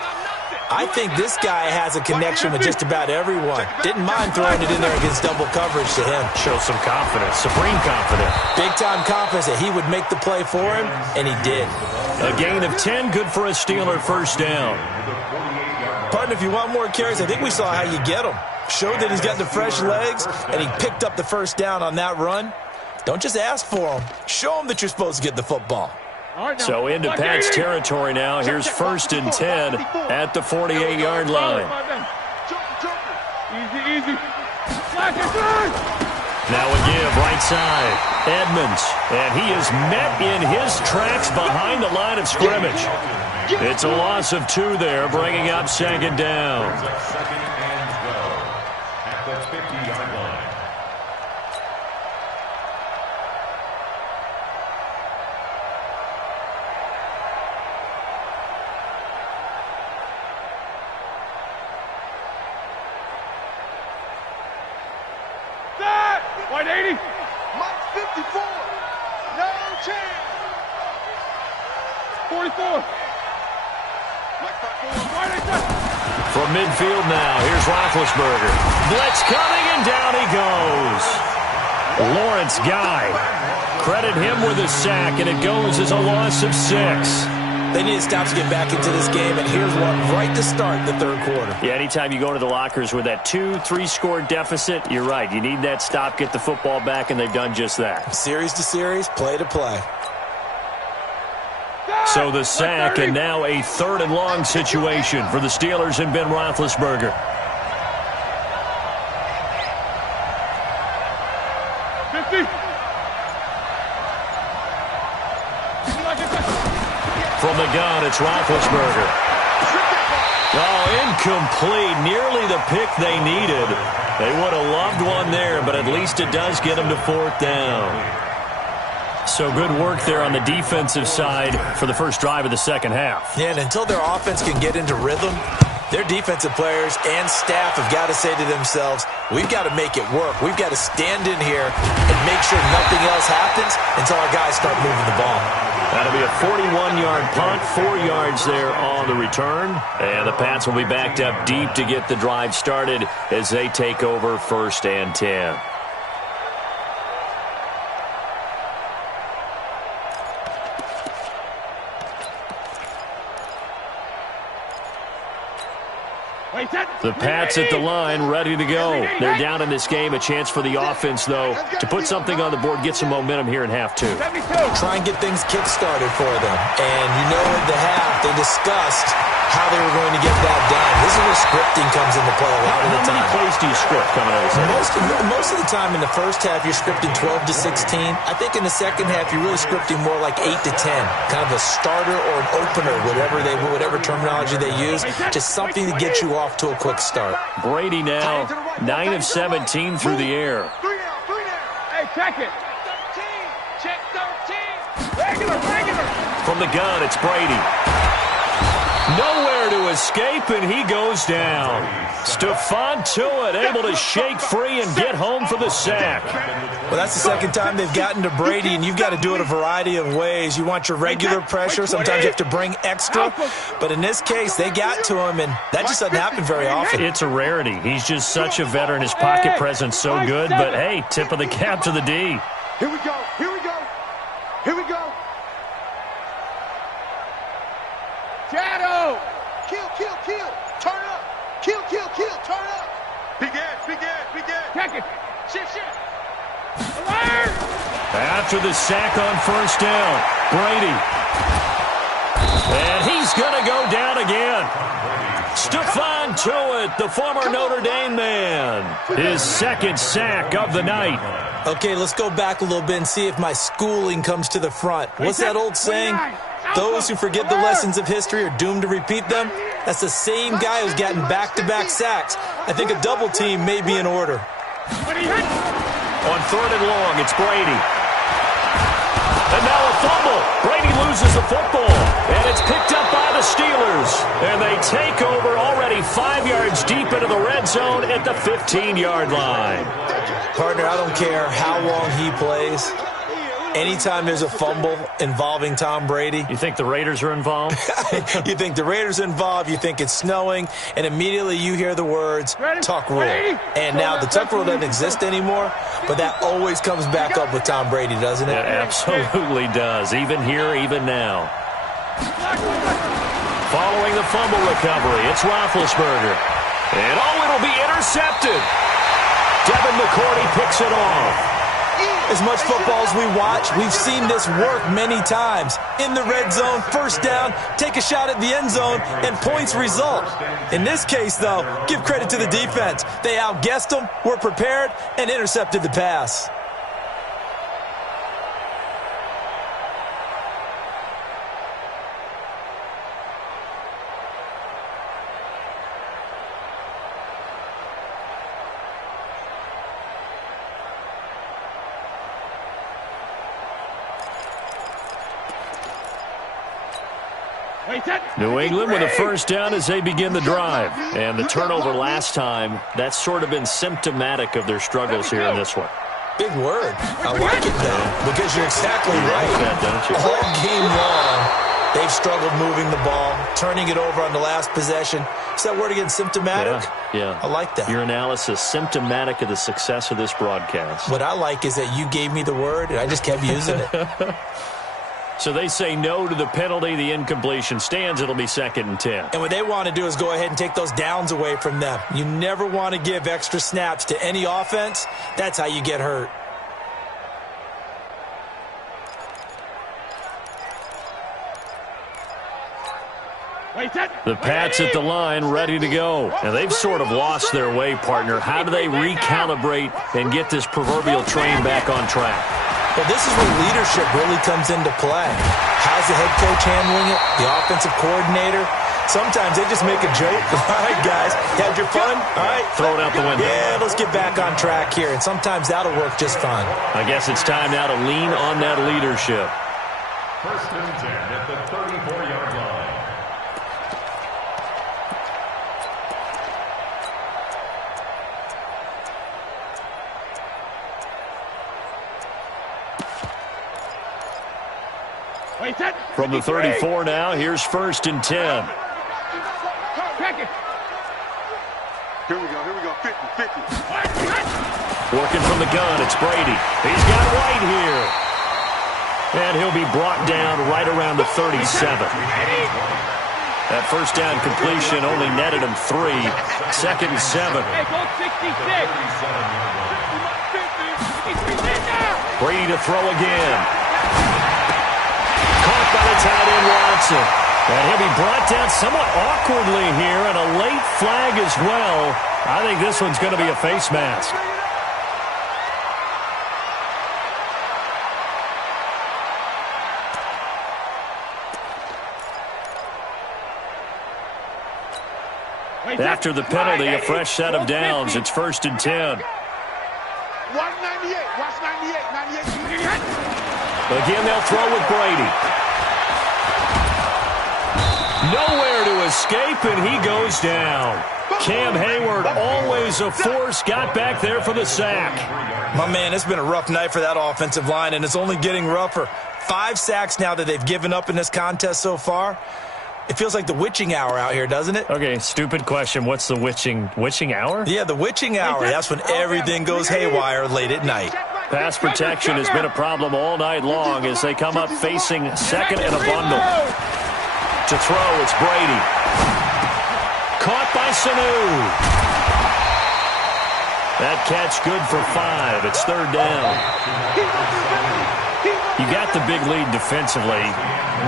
I think this guy has a connection with just about everyone. Didn't mind throwing it in there against double coverage to him. Shows some confidence, supreme confidence. Big-time confidence that he would make the play for him, and he did. A gain of 10, good for a Steeler first down. Partner, if you want more carries, I think we saw how you get them. Showed that he's got the fresh legs, and he picked up the first down on that run. Don't just ask for him. Show him that you're supposed to get the football. So into Pat's territory now. Here's 1st and 10 at the 48-yard line. Easy. Now a give, right side. Edmonds, and he is met in his tracks behind the line of scrimmage. It's a loss of 2 there, bringing up 2nd down. Second and 12 at the 50-yard line. Set! 180. Mike 54. No chance. 44. From midfield now, here's Roethlisberger. Blitz coming, and down he goes. Lawrence Guy. Credit him with a sack, and it goes as a loss of 6. They need to stop to get back into this game, and here's one right to start the 3rd quarter. Yeah, anytime you go to the lockers with that 2-3 score deficit, you're right. You need that stop, get the football back, and they've done just that. Series to series, play to play. So the sack, and now a 3rd and long situation for the Steelers and Ben Roethlisberger. From the gun, it's Roethlisberger. Oh, incomplete. Nearly the pick they needed. They would have loved one there, but at least it does get them to 4th down. So good work there on the defensive side for the first drive of the second half. Yeah, and until their offense can get into rhythm, their defensive players and staff have got to say to themselves, we've got to make it work. We've got to stand in here and make sure nothing else happens until our guys start moving the ball. That'll be a 41-yard punt, 4 yards there on the return. And the Pats will be backed up deep to get the drive started as they take over 1st and 10. The Pats at the line, ready to go. They're down in this game. A chance for the offense, though, to put something on the board, get some momentum here in half 2. Try and get things kick-started for them. And you know in the half, they discussed how they were going to get that done. This is where scripting comes into play a lot of the time. How many plays do you script coming out of this? Most of the time in the first half, you're scripting 12 to 16. I think in the second half, you're really scripting more like 8 to 10. Kind of a starter or an opener, whatever terminology they use. Just something to get you off to a quick start. Brady now, 9 of 17 through the air. Hey, check it. 13. Check 13. Regular. From the gun, it's Brady. Nowhere to escape, and he goes down. Stephon Tuitt able to shake free and get home for the sack. Well, that's the second time they've gotten to Brady, and you've got to do it a variety of ways. You want your regular pressure. Sometimes you have to bring extra. But in this case, they got to him, and that just doesn't happen very often. It's a rarity. He's just such a veteran. His pocket presence so good. But, hey, tip of the cap to the D. Here we go. Shadow. Kill. Turn up. Kill. Turn up. Begin. Check it. Shift. Alert! After the sack on 1st down, Brady. And he's going to go down again. Stephon Tuitt, the former Notre Dame man. His 2nd sack of the night. Okay, let's go back a little bit and see if my schooling comes to the front. What's that old saying? Those who forget the lessons of history are doomed to repeat them. That's the same guy who's gotten back-to-back sacks. I think a double team may be in order. On 3rd and long, it's Brady. And now a fumble. Brady loses the football, and it's picked up by the Steelers. And they take over already 5 yards deep into the red zone at the 15-yard line. Partner, I don't care how long he plays. Anytime there's a fumble involving Tom Brady. You think the Raiders are involved? You think the Raiders are involved, you think it's snowing, and immediately you hear the words, tuck rule. And now the tuck rule doesn't exist anymore, but that always comes back up with Tom Brady, doesn't it? It absolutely does, even here, even now. Following the fumble recovery, it's Roethlisberger. And it'll be intercepted. Devin McCourty picks it off. As much football as we watch, we've seen this work many times. In the red zone, first down, take a shot at the end zone, and points result. In this case, though, give credit to the defense. They outguessed them, were prepared, and intercepted the pass. New England with a first down as they begin the drive. And the turnover last time, that's sort of been symptomatic of their struggles here in this one. Big word. I like it, though, because you're exactly right. That, don't you? All game long, they've struggled moving the ball, turning it over on the last possession. Is that word again, symptomatic? Yeah. I like that. Your analysis, symptomatic of the success of this broadcast. What I like is that you gave me the word, and I just kept using it. So they say no to the penalty. The incompletion stands. It'll be 2nd and 10. And what they want to do is go ahead and take those downs away from them. You never want to give extra snaps to any offense. That's how you get hurt. The Pats at the line, ready to go. And they've sort of lost their way, partner. How do they recalibrate and get this proverbial train back on track? Well, this is where leadership really comes into play. How's the head coach handling it? The offensive coordinator? Sometimes they just make a joke. All right, guys, had your fun? All right. Throw it out the window. Yeah, let's get back on track here. And sometimes that'll work just fine. I guess it's time now to lean on that leadership. 1st and 10 at the 34-yard line. From the 34 now, here's 1st and 10. Here we go, 50. Working from the gun, it's Brady. He's got White here. And he'll be brought down right around the 37. That first down completion only netted him 3. 2nd and 7. Brady to throw again. Caught by the tight end, Watson. And he'll be brought down somewhat awkwardly here, and a late flag as well. I think this one's going to be a face mask. After the penalty, a fresh set of downs. It's 1st and 10. Watch 98. Again, they'll throw with Brady. Nowhere to escape, and he goes down. Cam Hayward, always a force, got back there for the sack. My man, it's been a rough night for that offensive line, and it's only getting rougher. 5 sacks now that they've given up in this contest so far. It feels like the witching hour out here, doesn't it? Okay, stupid question. What's the witching hour? Yeah, the witching hour. That's when everything goes haywire late at night. Pass protection has been a problem all night long as they come up facing 2nd and a bundle. To throw, it's Brady. Caught by Sanu. That catch good for 5. It's 3rd down. You got the big lead defensively.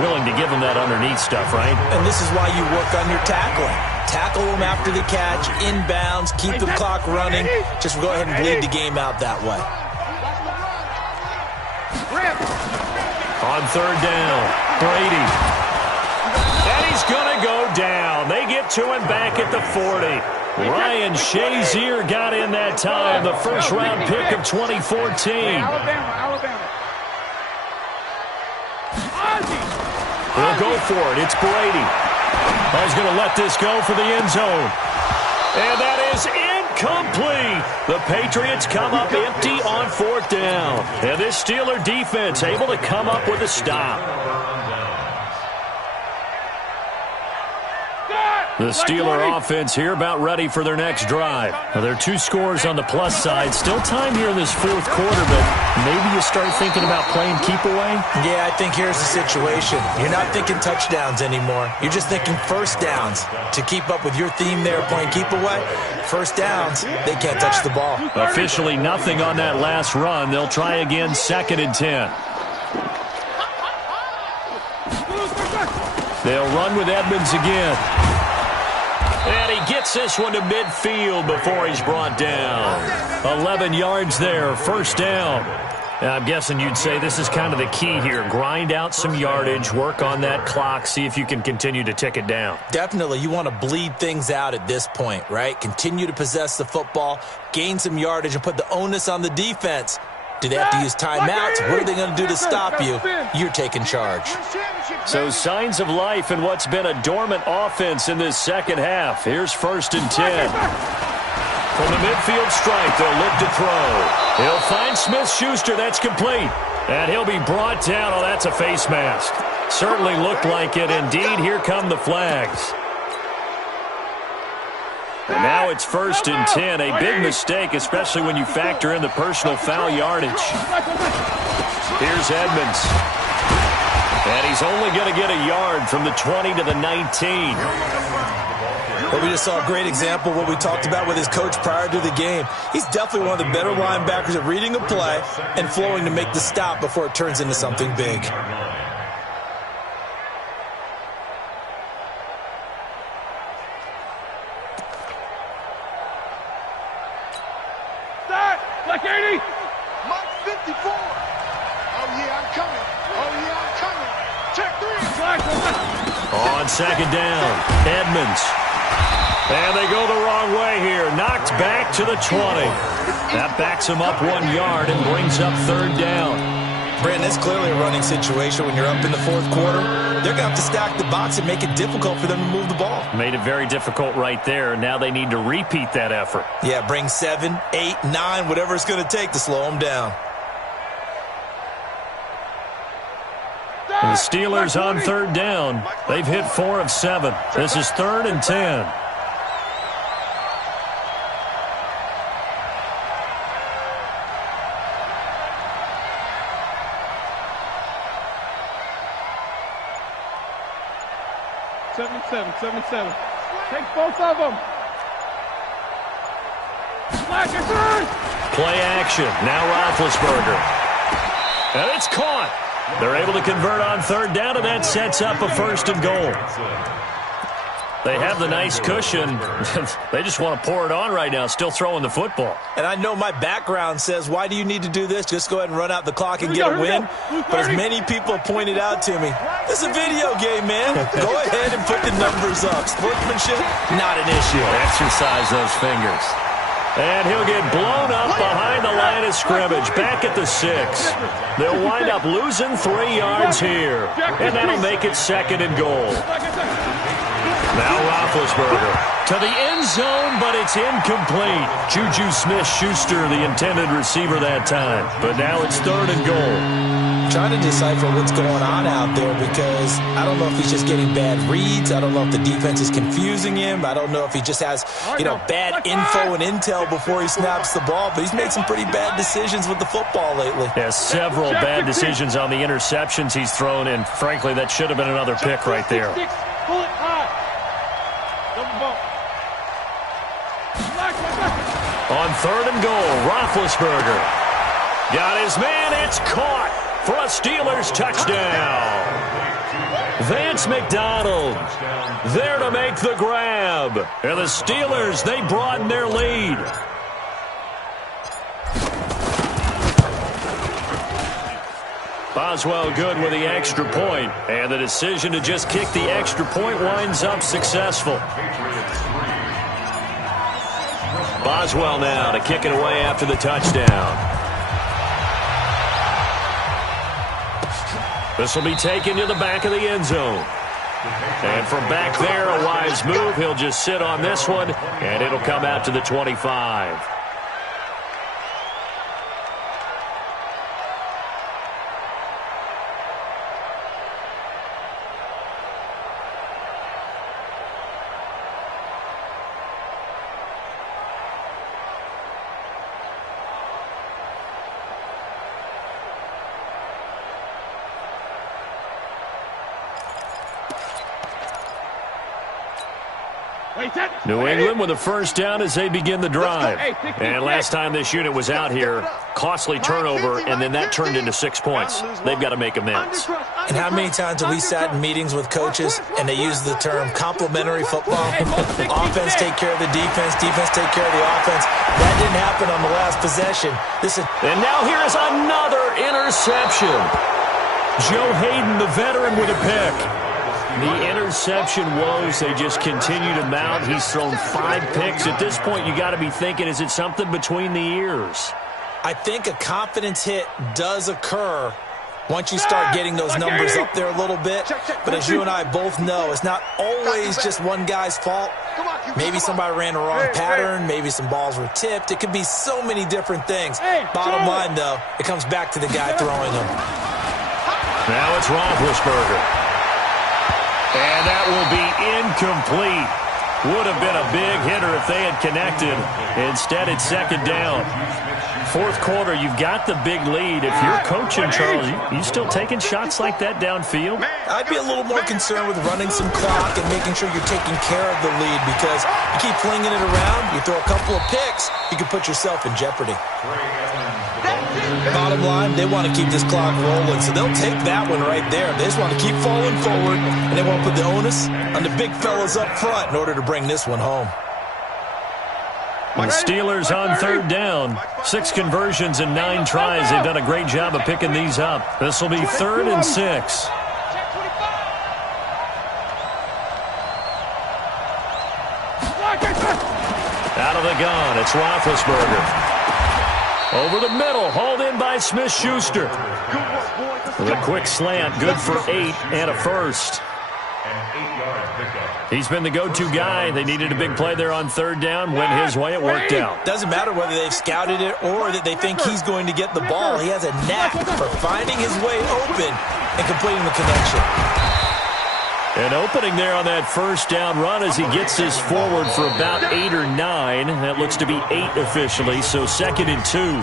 Willing to give them that underneath stuff, right? And this is why you work on your tackling. Tackle them after the catch, inbounds, keep the clock running. Just go ahead and bleed the game out that way. On 3rd down, Brady. And he's going to go down. They get to him back at the 40. Ryan Shazier got in that time, the first-round pick of 2014. He'll go for it. It's Brady. He's going to let this go for the end zone. And that is Complete. The Patriots come up empty on 4th down. And this Steeler defense able to come up with a stop. The Steeler offense here about ready for their next drive. Now, there are 2 scores on the plus side. Still time here in this 4th quarter, but maybe you start thinking about playing keep away? Yeah, I think here's the situation. You're not thinking touchdowns anymore. You're just thinking first downs. To keep up with your theme there playing keep away, first downs, they can't touch the ball. Officially nothing on that last run. They'll try again 2nd and 10. They'll run with Edmonds again. And he gets this one to midfield before he's brought down. 11 yards there, 1st down. Now, I'm guessing you'd say this is kind of the key here. Grind out some yardage, work on that clock, see if you can continue to tick it down. Definitely. You want to bleed things out at this point, right? Continue to possess the football, gain some yardage, and put the onus on the defense. Do they have to use timeouts? What are they going to do to stop you? You're taking charge. So signs of life in what's been a dormant offense in this second half. Here's 1st and 10. From the midfield stripe, they'll look to throw. He'll find Smith-Schuster. That's complete. And he'll be brought down. Oh, that's a face mask. Certainly looked like it. Indeed, here come the flags. And now it's 1st and 10. A big mistake, especially when you factor in the personal foul yardage. Here's Edmonds. And he's only going to get a yard from the 20 to the 19. Well, we just saw a great example of what we talked about with his coach prior to the game. He's definitely one of the better linebackers at reading a play and flowing to make the stop before it turns into something big. Like 80. Mark 54. Oh, yeah, I'm coming. Oh, yeah, I'm coming. Check 3. On 2nd down, Edmonds. And they go the wrong way here. Knocked back to the 20. That backs him up 1 yard and brings up 3rd down. Brandon, it's clearly a running situation when you're up in the 4th quarter. They're going to have to stack the box and make it difficult for them to move the ball. Made it very difficult right there. Now they need to repeat that effort. Yeah, bring 7, 8, 9, whatever it's going to take to slow them down. And the Steelers on 3rd down. They've hit 4 of 7. This is 3rd and 10. Seven. Take both of them. Play action. Now Roethlisberger. And it's caught. They're able to convert on 3rd down, and that sets up a 1st and goal. They have the nice cushion. They just want to pour it on right now, still throwing the football. And I know my background says, why do you need to do this? Just go ahead and run out the clock and get a win. But as many people pointed out to me, this is a video game, man. Go ahead and put the numbers up. Sportsmanship, not an issue. Exercise those fingers. And he'll get blown up behind the line of scrimmage, back at the 6. They'll wind up losing 3 yards here. And that'll make it 2nd and goal. Now Roethlisberger to the end zone, but it's incomplete. Juju Smith-Schuster, the intended receiver that time. But now it's 3rd and goal. I'm trying to decipher what's going on out there because I don't know if he's just getting bad reads. I don't know if the defense is confusing him. I don't know if he just has, bad info and intel before he snaps the ball. But he's made some pretty bad decisions with the football lately. Yeah, several bad decisions on the interceptions he's thrown, and frankly, that should have been another pick right there. Pull it high. On 3rd and goal, Roethlisberger. Got his man, it's caught for a Steelers touchdown. Vance McDonald there to make the grab. And the Steelers, they broaden their lead. Boswell good with the extra point, and the decision to just kick the extra point winds up successful. Boswell now to kick it away after the touchdown. This will be taken to the back of the end zone. And from back there, a wise move. He'll just sit on this one, and it'll come out to the 25. New England with a first down as they begin the drive. And last time this unit was out here, costly turnover, and then that turned into 6 points. They've got to make amends. And how many times have we sat in meetings with coaches and they use the term complementary football? Offense take care of the defense, defense take care of the offense. That didn't happen on the last possession. And now here is another interception. Joe Hayden, the veteran, with a pick. The interception woes, they just continue to mount. He's thrown 5 picks. At this point, you got to be thinking, is it something between the ears? I think a confidence hit does occur once you start getting those numbers up there a little bit. But as you and I both know, it's not always just one guy's fault. Maybe somebody ran a wrong pattern. Maybe some balls were tipped. It could be so many different things. Bottom line, though, it comes back to the guy throwing them. Now it's Roethlisberger. And that will be incomplete. Would have been a big hitter if they had connected. Instead, it's second down. Fourth quarter, you've got the big lead. If you're coaching, Charles, you still taking shots like that downfield? I'd be a little more concerned with running some clock and making sure you're taking care of the lead, because you keep flinging it around, you throw a couple of picks, you can put yourself in jeopardy. Bottom line, they want to keep this clock rolling, so they'll take that one right there. They just want to keep falling forward, and they want to put the onus on the big fellas up front in order to bring this one home. The Steelers on third down. 6 conversions and 9 tries. They've done a great job of picking these up. This will be 3rd and 6. Out of the gun, it's Roethlisberger. Over the middle, hauled in by Smith-Schuster. With a quick slant, good for 8 and a first. He's been the go-to guy. They needed a big play there on third down. Went his way, it worked out. Doesn't matter whether they've scouted it or that they think he's going to get the ball. He has a knack for finding his way open and completing the connection. An opening there on that first down run as he gets this forward for about 8 or 9. That looks to be 8 officially, so 2nd and 2.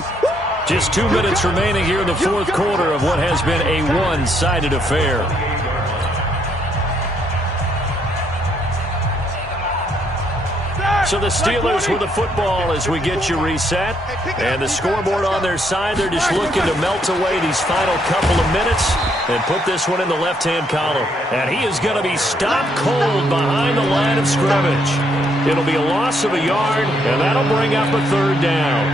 Just 2 minutes remaining here in the fourth quarter of what has been a one-sided affair. So the Steelers with the football as we get you reset. And the scoreboard on their side, they're just looking to melt away these final couple of minutes and put this one in the left-hand column. And he is going to be stopped cold behind the line of scrimmage. It'll be a loss of a yard, and that'll bring up a third down.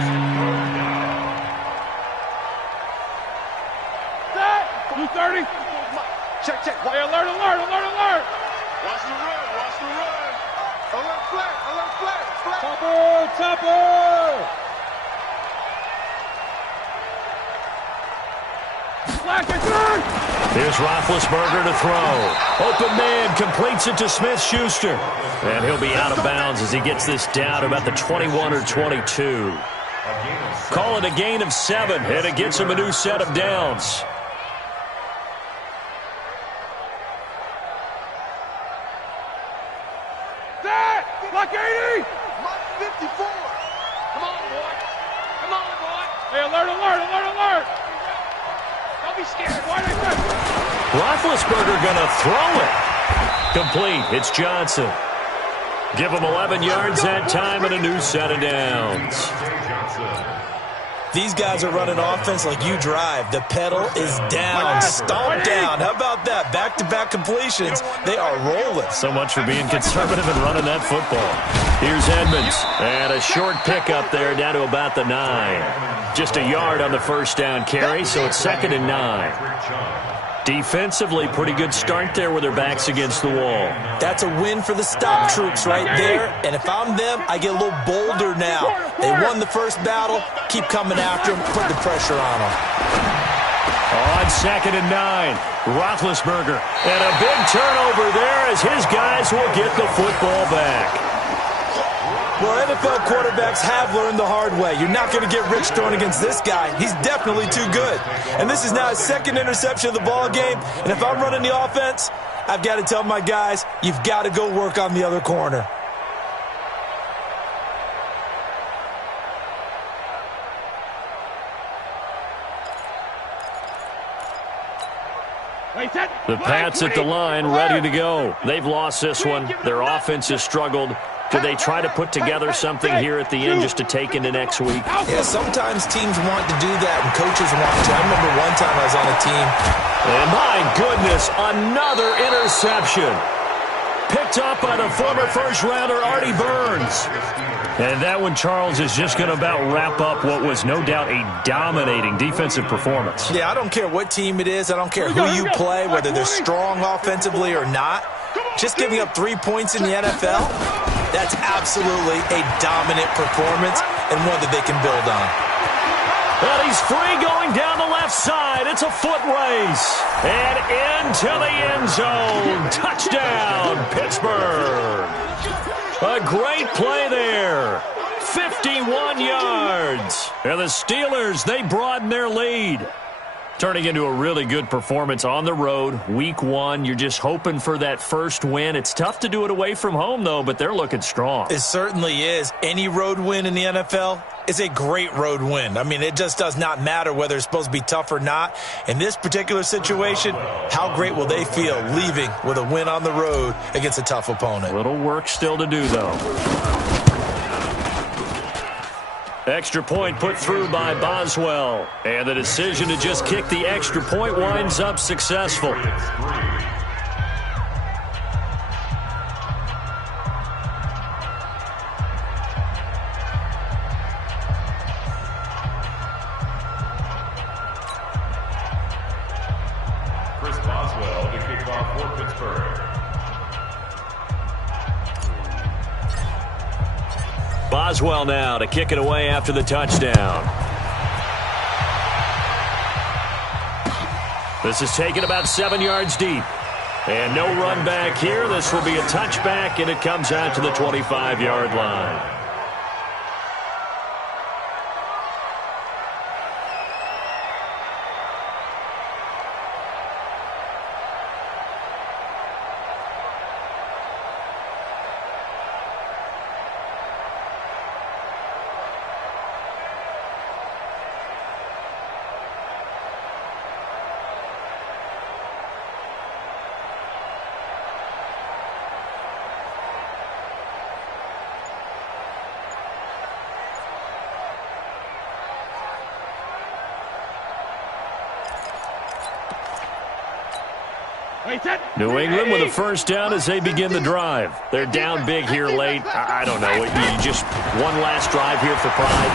Set! 230. Check. Hey, alert. Watch the run. Alert flat. Topper. Here's Roethlisberger to throw. Open man completes it to Smith-Schuster. And he'll be out of bounds as he gets this down about the 21 or 22. Call it a gain of 7, and it gets him a new set of downs. Block 80! 54! Come on, boy! Hey, alert! Don't be scared. Why are they good? Roethlisberger going to throw it. Complete. It's Johnson. Give him 11 yards that time and a new set of downs. These guys are running offense like you drive. The pedal is down, stomp down. How about that? Back-to-back completions. They are rolling. So much for being conservative and running that football. Here's Edmonds. And a short pickup there down to about the 9. Just a yard on the first down carry, so it's 2nd and 9. Defensively, pretty good start there with their backs against the wall. That's a win for the stop troops right there. And if I'm them, I get a little bolder now. They won the first battle. Keep coming after them. Put the pressure on them. On 2nd and 9, Roethlisberger. And a big turnover there as his guys will get the football back. Well, NFL quarterbacks have learned the hard way. You're not going to get rich throwing against this guy. He's definitely too good. And this is now his 2nd interception of the ball game. And if I'm running the offense, I've got to tell my guys, you've got to go work on the other corner. The Pats at the line, ready to go. They've lost this one. Their offense has struggled. Do they try to put together something here at the end just to take into next week? Yeah, sometimes teams want to do that and coaches want to. I remember one time I was on a team. And my goodness, another interception. Picked up by the former first-rounder Artie Burns. And that one, Charles, is just going to about wrap up what was no doubt a dominating defensive performance. Yeah, I don't care what team it is. I don't care who you play, whether they're strong offensively or not. Just giving up 3 points in the NFL, that's absolutely a dominant performance and one that they can build on. But he's free going down the left side. It's a foot race. And into the end zone. Touchdown, Pittsburgh. A great play there. 51 yards. And the Steelers, they broaden their lead. Turning into a really good performance on the road. Week 1, you're just hoping for that first win. It's tough to do it away from home, though, but they're looking strong. It certainly is. Any road win in the NFL is a great road win. I mean, it just does not matter whether it's supposed to be tough or not. In this particular situation, how great will they feel leaving with a win on the road against a tough opponent? Little work still to do, though. Extra point put through by Boswell. And the decision to just kick the extra point winds up successful. Chris Boswell to kick off for Pittsburgh. Boswell now to kick it away after the touchdown. This is taken about 7 yards deep. And no run back here. This will be a touchback, and it comes out to the 25-yard line. New England with a first down as they begin the drive. They're down big here late. I don't know. You just one last drive here for pride.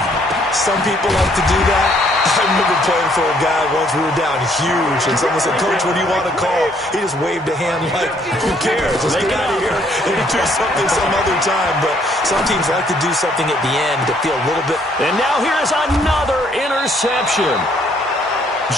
Some people like to do that. I remember playing for a guy once. We were down huge, and someone said, "Coach, what do you want to call?" He just waved a hand like, "Who cares? Let's get out of here and do something some other time." But some teams like to do something at the end to feel a little bit. And now here's another interception.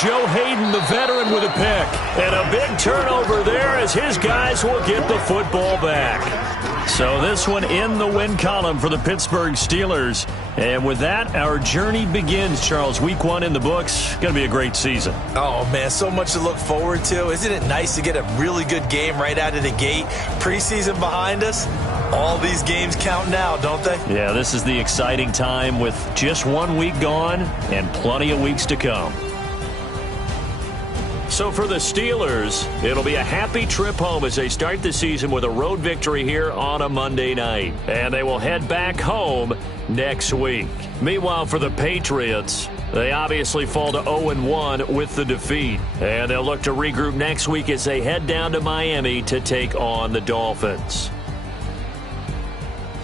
Joe Hayden, the veteran, with a pick. And a big turnover there as his guys will get the football back. So this one in the win column for the Pittsburgh Steelers. And with that, our journey begins, Charles. Week 1 in the books. Going to be a great season. Oh, man, so much to look forward to. Isn't it nice to get a really good game right out of the gate? Preseason behind us. All these games count now, don't they? Yeah, this is the exciting time with just 1 week gone and plenty of weeks to come. So for the Steelers, it'll be a happy trip home as they start the season with a road victory here on a Monday night. And they will head back home next week. Meanwhile, for the Patriots, they obviously fall to 0-1 with the defeat. And they'll look to regroup next week as they head down to Miami to take on the Dolphins.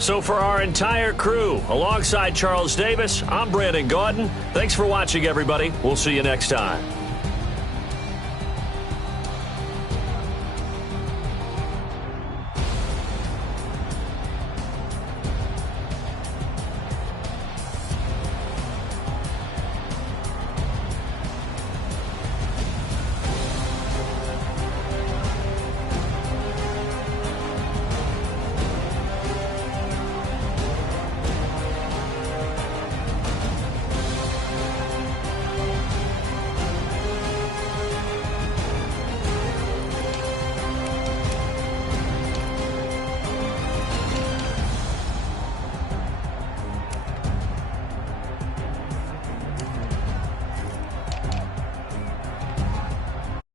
So for our entire crew, alongside Charles Davis, I'm Brandon Gaudin. Thanks for watching, everybody. We'll see you next time.